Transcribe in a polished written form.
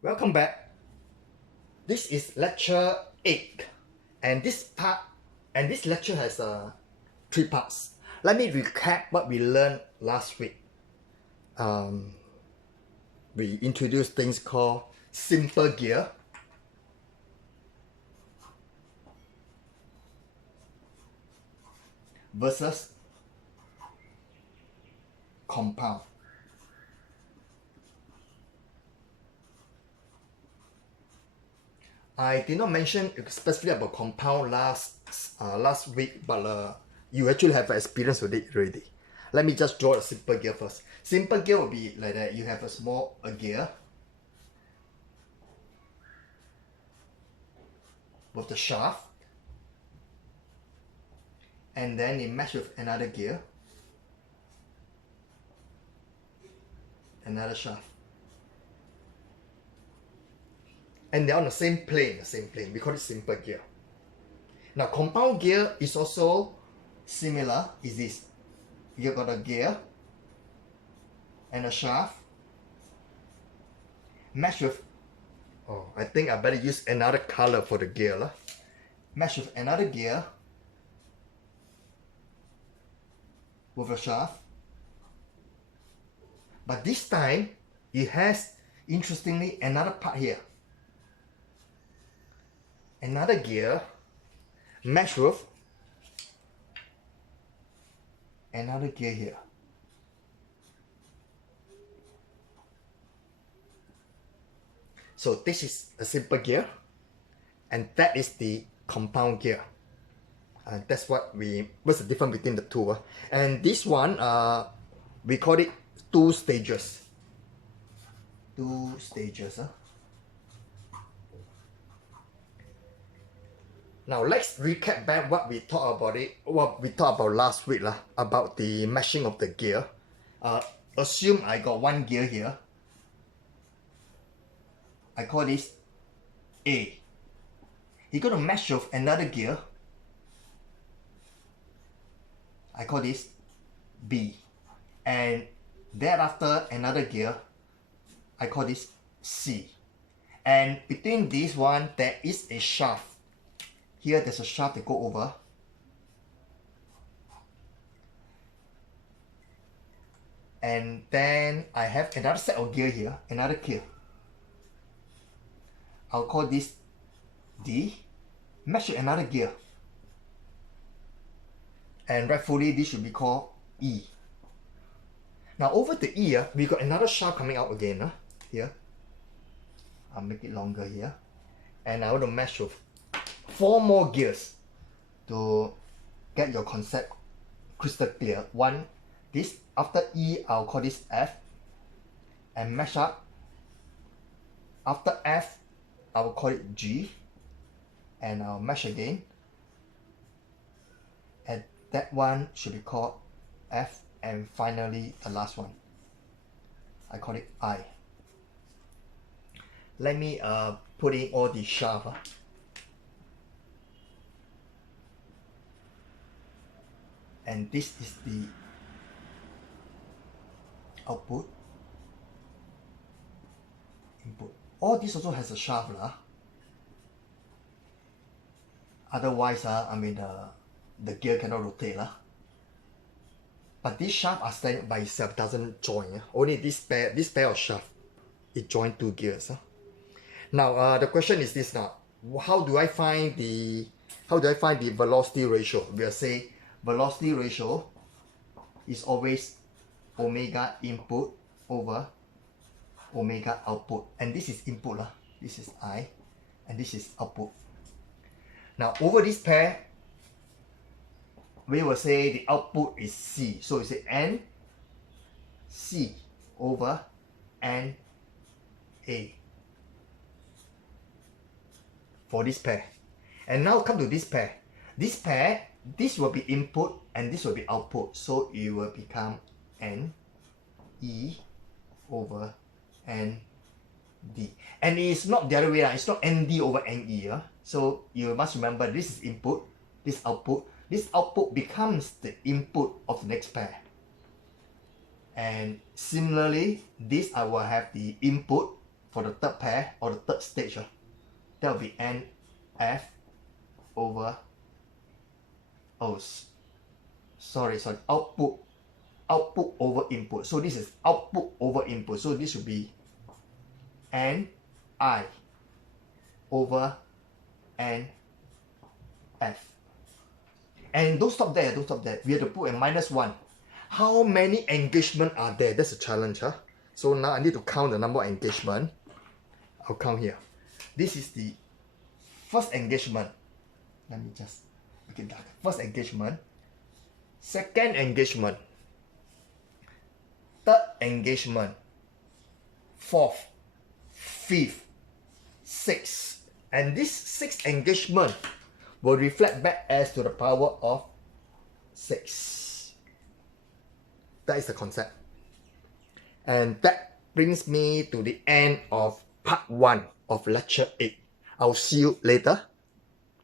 Welcome back. This is lecture 8 and this lecture has 3 parts. Let me recap what we learned last week. We introduced things called simple gear, versus compound. I did not mention specifically about compound last week, but you actually have experience with it already. Let me just draw a simple gear first. Simple gear will be like that. You have a small gear with the shaft, and then it match with another gear, another shaft, and they're on the same plane. We call it simple gear. Now compound gear is also similar. Is this? You got a gear and a shaft match with, I think I better use another color for the gear. Match with another gear with a shaft, but this time it has, interestingly, another part here. Another gear match with another gear here. So this is a simple gear, and that is the compound gear. And that's what's the difference between the two. And this one, we call it two stages. Two stages. Now let's recap back what we talked about last week about the meshing of the gear. Assume I got one gear here. I call this A. You got to mesh with another gear. I call this B. And thereafter another gear. I call this C. And between this one there is a shaft. Here there's a shaft that go over. And then I have another set of gear here, another gear. I'll call this D. Match with another gear. And rightfully this should be called E. Now over the E, we got another shaft coming out again. Here. I'll make it longer here. And I want to match with 4 more gears to get your concept crystal clear. One, this after E, I'll call this F, and mesh up. After F, I will call it G, and I'll mesh again. And that one should be called F, and finally the last one, I call it I. Let me put in all the shaft. And this is the output, input. All this also has a shaft otherwise the gear cannot rotate but this shaft are standing by itself, doesn't join. Only this pair of shaft, it join 2 gears. Now the question is this now, how do I find the velocity ratio? We'll say velocity ratio is always omega input over omega output, and this is input this is I, and this is output. Now over this pair, we will say the output is C, so we say N C over N A for this pair. And now come to this pair. This will be input and this will be output, so it will become N E over N D. And it's not the other way, it's not N D over N E. So you must remember, this is input, this output. This output becomes the input of the next pair. And similarly, this I will have the input for the third pair or the third stage, that will be NF over, sorry, output over input. So this is output over input. So this should be NI over NF. And don't stop there, We have to put a -1. How many engagement are there? That's a challenge, So now I need to count the number of engagement. I'll count here. This is the first engagement. Let me just make it dark. First engagement. Second engagement. Third engagement. Fourth. Fifth. Sixth. And this sixth engagement will reflect back as to the power of 6. That is the concept. And that brings me to the end of part 1 of lecture 8. I'll see you later.